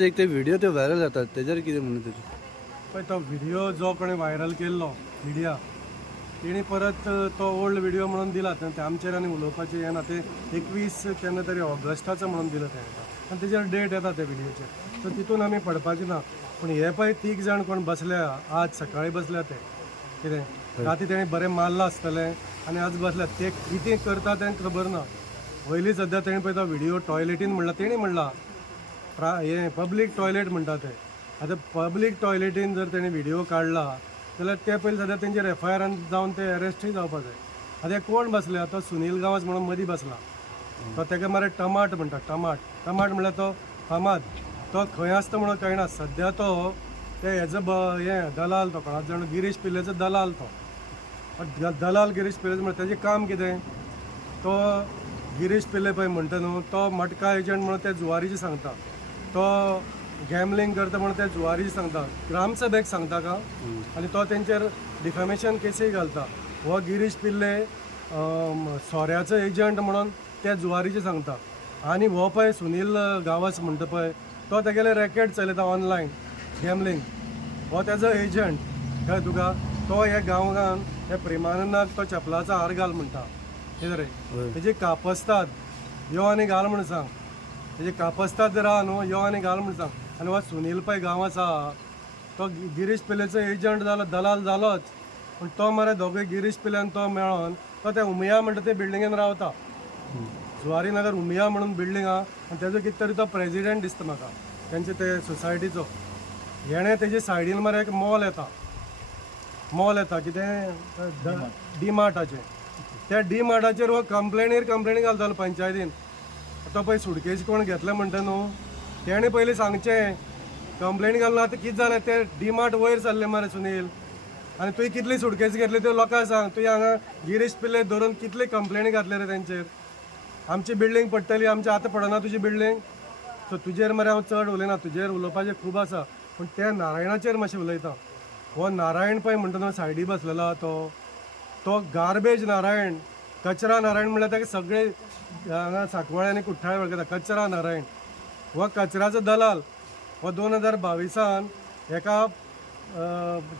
एक ते व्हिडिओ ते व्हायरल जातात त्याच्यावर किती म्हणत होते. पळय तो व्हिडिओ जो कोणी व्हायरल केल्लो मिडिया तेणी परत तो ओल्ड व्हिडिओ म्हणून दिला ते आमचेर आनी उलोवपाचें हें ना ते 21 केन्ना तरी ऑगस्टाचो म्हणून दिलो तें आनी तेजेर डेट येता त्या व्हिडिओचेर सो तितून आमी पडपाचें ना पूण हे पळय 3 जाण कोण बसल्या आज सकाळीं बसल्या ते कितें राती तेणी बरें मारला आसतलें आनी आज बसल्या ते कितें करता तें खबर ना. पयलीं सद्या तेणी पळय तो व्हिडिओ टॉयलेटीन म्हणला तेणी म्हणला हे पब्लीक टॉयलेट म्हणटा ते आतां पब्लीक टॉयलेटीन जर तेणी व्हिडिओ काडला जाल्यार ते पयलीं सद्या तेंचेर FIR जावन ते अरेस्टूय जावपा जाय. आतां कोण बसले तो सुनील गांवस म्हणून मदीं बसला तो तेका मरे टमाट म्हणटा टमाट म्हणल्यार तो फामाद तो खंय आसता म्हणून कळना सद्या तो ते हेजो हे दलाल तो कोणाचो जाण गिरीश पिल्लेचो दलाल तो दलाल गिरीश पिल्ले म्हणटा तेजें काम कितें तो गिरीश पिल्ले पळय म्हणटा न्हू तो मटका एजंट म्हणून ते जुवारीचे सांगता तो गॅमलिंग करता म्हणून ते जुवारीचे सांगता ग्रामसभेक सांगता का आनी तो तेंचेर डिफॅमेशन केसीय घालता. हो गिरीश पिल्ले सोऱ्याचो एजंट म्हणून ते जुवारीचे सांगता आनी हो पळय सुनील गांवस म्हणटा पळय तो तेगेले रॅकेट चलयता ऑनलायन गॅमलिंग हो तेजो एजंट कळ्ळें तुका तो हे गांवांत हे प्रेमानंदाक तो चपलाचो हार घाल म्हणटा कितें रे तेजी कापस्ताद यो आनी घाल म्हण सांग तेजे कापस्ताद जर आहा न्हू यो आनी घाल म्हण सांग. आनी हो सुनील पळय गांव आसा तो गिरीश पिल्लेचो एजंट जालो दलाल जालोच पूण तो मरे दोगूय गिरीश पिल्ल्यान तो मेळोन तो ते उमिया म्हणटा ते बिल्डिंगेन रावता जुवारी नगर उमिया म्हणून बिल्डींग आहा आनी तेजो कितें तरी तो प्रेजिडेंट दिसता म्हाका तेंचे ते सोसायटीचो. हेणें तेजे सायडीन मरे एक मॉल येता कितें डीमार्टाचें त्या डीमार्टाचेर हो कंप्लेनी घालतालो पंचायतीन. तो पळय सुटकेस कोण घेतले म्हणटा न्हू तेणें पयलीं सांगचें कंप्लेन घालून आतां कितें जालें ते डीमार्ट वयर सरले मरे सुनील आनी तुवें कितली सुटकेस घेतली त्यो लोकांक सांग तुवें हांगा गिरीश पिल्ले धरून कितली कंप्लेनी घातले रे तेंचेर. आमची बिल्डींग पडटली आमची आतां पडना तुजी बिल्डींग सो तुजेर मरे हांव चड उलयना तुजेर उलोवपाचें खूब आसा पूण त्या नारायणाचेर मातशें उलयता. हो नारायण पळय म्हणटा न्हू सायडी बसलेलो तो गार्बेज नारायण कचरा नारायण म्हणल्यार ताका सगळे हांगा सांकवाळे आनी कुठ्ठाळे वळखता कचरा नारायण हो कचऱ्याचो दलाल हो 2022 एका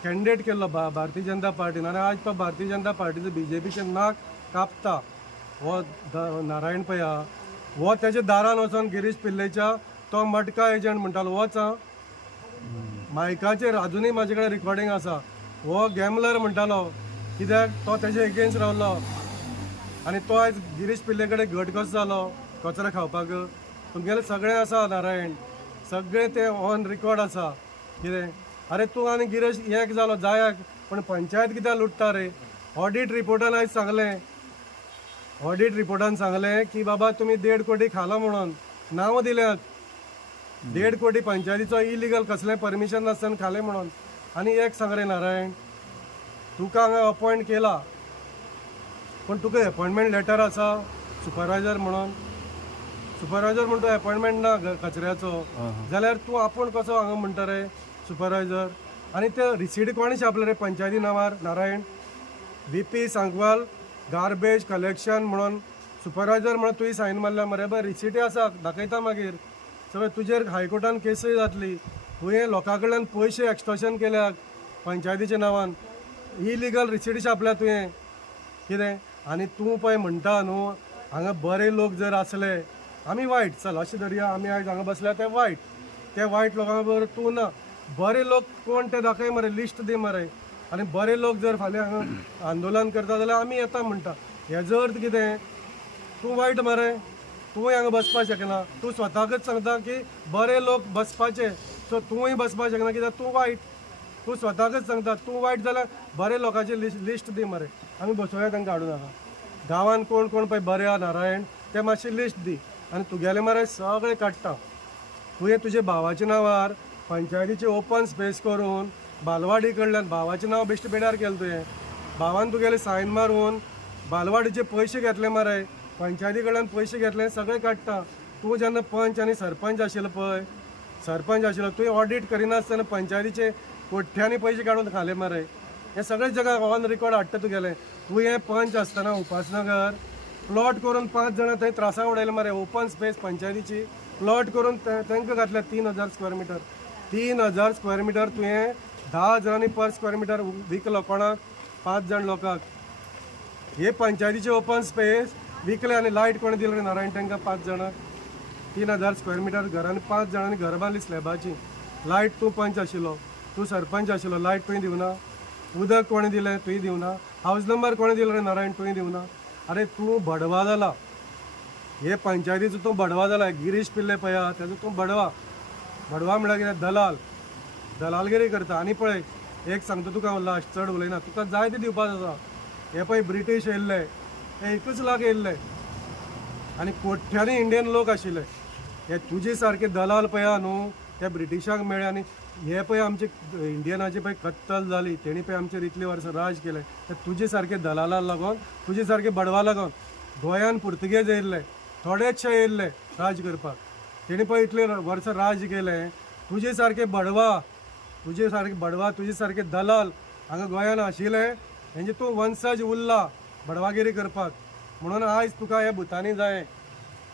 कॅन्डिडेट केल्लो भारतीय जनता पार्टीन आनी आज तो भारतीय जनता पार्टीचो BJPचें नाक कापता. हो नारायण पळय आहा हो तेज्या दारान वचोन गिरीश पिल्लेच्या तो मटका एजंट म्हणटालो होच मायकाचेर अजुनूय म्हाजे कडेन रिकॉर्डिंग आसा. हो गॅमलर म्हणटालो कित्याक तो तेजे एगेन्स्ट रावलो आनी तो आयज गिरीश पिल्ले कडेन घट कसो जालो कचरो खावपाक. तुमगेलें सगळें आसा नारायण सगळें तें ऑन रिकॉर्ड आसा कितें अरे तूं आनी गिरीश एक जालो जायाक पूण पंचायत कित्याक लुट्टा रे. ऑडीट रिपोर्टान आयज सांगलें की बाबा तुमी 1.5 कोटी खाला म्हणून नांव दिल्यात 1.5 कोटी पंचायतीचो इलिगल कसलें परमिशन नासतना खालें म्हणून. आनी एक सांग रे नारायण तुका हांगा अपॉयंट केला पूण तुका एपॉयंटमेंट लेटर आसा सुपरवायझर म्हणून तूं एपॉयंटमेंट ना कचऱ्याचो जाल्यार तूं आपूण कसो हांगा म्हणटा रे सुपरवायझर. आनी ते रिसीट कोणी छापले रे पंचायती नांवार Narayan VP Sankwal garbage collection म्हणून सुपरवायझर म्हणून तुवें सायन मारल्या मरे बरें रिसीटी आसा दाखयता मागीर सगळें तुजेर हायकोर्टान केसूय जातली. तुवें लोकां कडल्यान पयशे एक्स्टॉर्शन केल्याक पंचायतीच्या नांवान इलिगल रिसीटी छापल्या तुवें कितें. आनी तूं पळय म्हणटा न्हू हांगा बरे लोक जर आसले आमी वायट चल अशें धरया आमी आयज हांगा बसल्या ते वायट लोकां बरोबर तूं ना बरे लोक कोण ते दाखय मरे लिस्ट दी मरे. आनी बरे लोक जर फाल्यां हांगा आंदोलन करता जाल्यार आमी येता म्हणटा हेजो अर्थ कितें तूं वायट मरे तूंय हांगा बसपाक शकना. तूं स्वताकच सांगता की बरे लोक बसपाचे सो तूंय बसपाक शकना कित्याक तूं वायट. तूं स्वताकच सांगता तूं वायट जाल्यार बरे लोकांची लिस्ट दी मरे आमी बसोवया तांकां हाडूं नाका. गांवान कोण कोण पळय बरे आहा नारायण ते मातशी लिस्ट दी आनी तुगेले मरे सगळे काडटा. तुवें तुजे भावाच्या नांवार पंचायतीचे ओपन स्पेस करून बालवाडी कडल्यान भावाचें नांव बेश्टे पेड्यार केलें तुवें भावान तुगेले सायन मारून बालवाडीचे पयशे घेतले मरे पंचायती कडल्यान पयशे घेतले सगळे काडटा. तूं जेन्ना पंच आनी सरपंच आशिल्लो तुवें ऑडीट करिनासतना पंचायतीचे कोठ्यांनी पयशे काडून खाले मरे. हे सगळे जगा ऑन रिकॉर्ड हाडटा तुगेलें. तुवें पंच आसतना उपासनगर प्लॉट करून 5 जाणां थंय त्रासां उडयले मरे ओपन स्पेस पंचायतीची प्लॉट करून तांकां घातल्या 3000 स्क्वेअर मिटर. 3000 स्क्वेअर मिटर तुवें 10 हजारांनी पर स्क्वेअर मिटर विकलो कोणाक? 5 जाण लोकांक. हे पंचायतीचे ओपन स्पेस विकले आनी लायट कोणी दिले रे नारायण तांकां 5 जाणांक? 3000 स्क्वेअर मिटर घरांनी 5 जाणांनी घर बांदली स्लॅबाची. लायट तूं पंच आशिल्लो, तूं सरपंच आशिल्लो, लायट तुवें दिवना. उदक कोणी दिलें? तुवें दिवना. हावस नंबर कोणी दिलो रे नारायण? तुवें दिवना. अरे तूं बडवा जाला. हे पंचायतीचो तूं बडवा जाला. गिरीश पिल्ले पळया तेजो तूं बडवा. बडवा म्हळ्यार कितें? दलाल. दलालगिरी करता. आनी पळय एक सांगता तुका हांव लास्ट, चड उलयना, तुका जाय ते दिवपाक आसा. हे पळय ब्रिटीश येयल्ले, हे 1च लाख येयल्ले आनी कोट्यांनी इंडियन लोक आशिल्ले. हे तुजे सारके दलाल पळया न्हू, ते ब्रिटिशाक मेळ्ळे. आनी हे पळय आमचे इंडियनाची पळय कत्तल जाली, तेणी पळय आमचेर इतले वर्सां राज केलें. ते तुजे सारके दलालाक लागून, तुजे सारके बडवा लागून गोंयान पुर्तुगेज येयल्ले, थोडेचशे येयल्ले राज करपाक. तेणी पळय इतले वर्सां राज केलें. तुजे सारके बडवा, तुजे सारके दलाल हांगा गोंयान आशिल्ले, हेंचे तूं वंशज उरला बडवागिरी करपाक. म्हणून आयज तुका हे भुतानी जाय.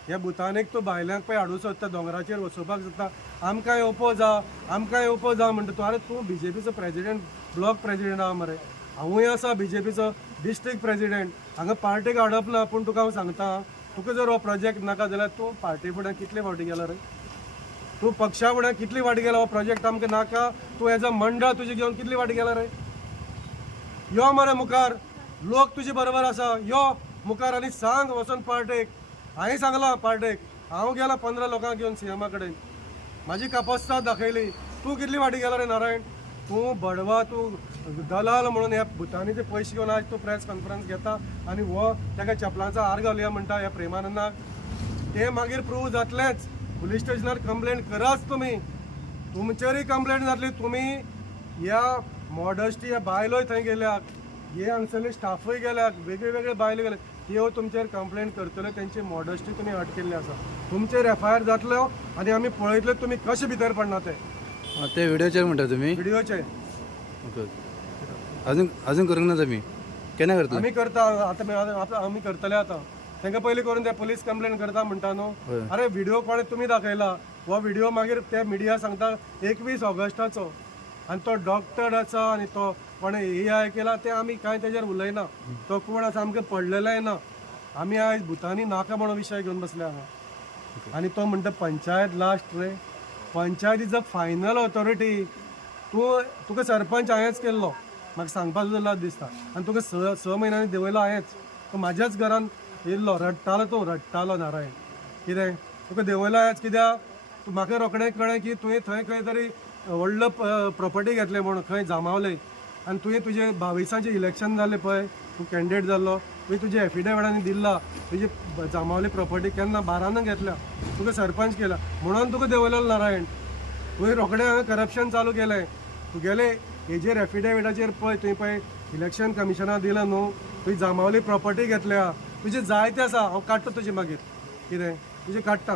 ह्या भुतानीक तूं भायल्यांक पळय हाडूं सोदता, दोंगराचेर वचोवपाक सोदता. आमकांय ओपो जा, आमकांय ओपो जा म्हणटा तूं. अरे तूं BJPचो प्रेजिडेंट, ब्लॉक प्रेजिडेंट आहा मरे. हांवूय आसा BJPचो डिस्ट्रिक्ट प्रेजिडेंट. हांगा पार्टीक हाडप ना, पूण तुका हांव सांगता, तुका जर हो प्रोजेक्ट नाका जाल्यार तूं पार्टी फुडें कितले फावटी गेला रे? तूं पक्षा फुडें कितली फावटी गेला? हो प्रोजेक्ट आमकां नाका. तूं एज अ मंडळ तुजें घेवन कितली फावटी गेला रे? यो मरे मुखार, लोक तुजे बरोबर आसा. यो मुखार आनी सांग वचून पार्टेक. हांवें सांगलां पार्टेक, हांव गेला 15 लोकांक घेवन CM कडेन, म्हाजी कापोस्ताद दाखयली. तूं कितली फावटी गेला रे नारायण? तूं बडवा, तूं दलाल म्हणून ह्या भुतानीचे पयशे घेवन आज तूं प्रेस कॉन्फरन्स घेता आनी हो ताका चपलांचो हार घालुया म्हणटा ह्या प्रेमानंदाक. ते मागीर प्रूव जातलेंच. पुलीस स्टेशनार कंप्लेंट कराच तुमी. तुमचेरय कंप्लेंट जातली. तुमी ह्या मॉडस्टी ह्या बायलोय थंय गेल्यात, हे हांगसरले स्टाफूय गेल्यात, वेगळे वेगळे बायलो गेल्यात. त्यो तुमचेर कंप्लेंट करतले. तेंची मॉडस्टी तुमी हट केल्ली आसा. तुमचेर FIR जातलो आनी आमी पळयतले तुमी कशे भितर पडना ते. ते व्हिडिओचेर म्हणटा तुमी? व्हिडिओचे. ओके. अजून करूंक ना तुमी? केन्ना करतले? आमी करता आतां, आमी करतले आतां. तांकां पयलीं करून ते पुलीस कंप्लेंट करता म्हणटा न्हू. अरे व्हिडिओ कोणें तुमी दाखयला. हो व्हिडिओ मागीर ते मिडिया सांगता 21 ऑगस्टाचो. आनी तो डॉक्टर आसा आनी तो कोणें AI केला ते आमी कांय तेजेर उलयना. तो कोण आसा आमकां पडलेलाय ना. आमी आयज भुतानी नाका म्हणून विशय घेवन बसले हांगा. आनी तो म्हणटा पंचायत लास्ट रे. Panchayat is a final authority. तुका सरपंच हांवेंच केल्लो, म्हाका सांगपाक सुद्दां लाज दिसता. आनी तुका 6 म्हयन्यांनी देंवयलो हांवेंच. तो म्हाज्याच घरान येयल्लो. रडटालो नारायण. कितें तुका देंवयलो हांवेंच कित्याक? म्हाका रोखडें कळ्ळें की तुवें थंय खंय तरी व्हडलो प्रॉपर्टी घेतले म्हणून खंय जामावले. आनी तुवें तुजे 22 इलेक्शन जालें पळय, तूं कॅन्डिडेट जाल्लो, तुवें तुजे एफिडेविटांनी दिला तुजी जामावली प्रॉपर्टी केन्ना 12 घेतल्या. तुका सरपंच केला म्हणून तुका देंवयलो नारायण. तुवें रोखडें हांगा करप्शन चालू केलें. तुगेले हेजेर एफिडेविटाचेर पळय, तुवें पळय इलेक्शन कमिशनाक दिला न्हू, तुजी जामावली प्रॉपर्टी घेतल्या. तुजें जायतें आसा. हांव काडटा तुजें मागीर. कितें तुजें काडटा.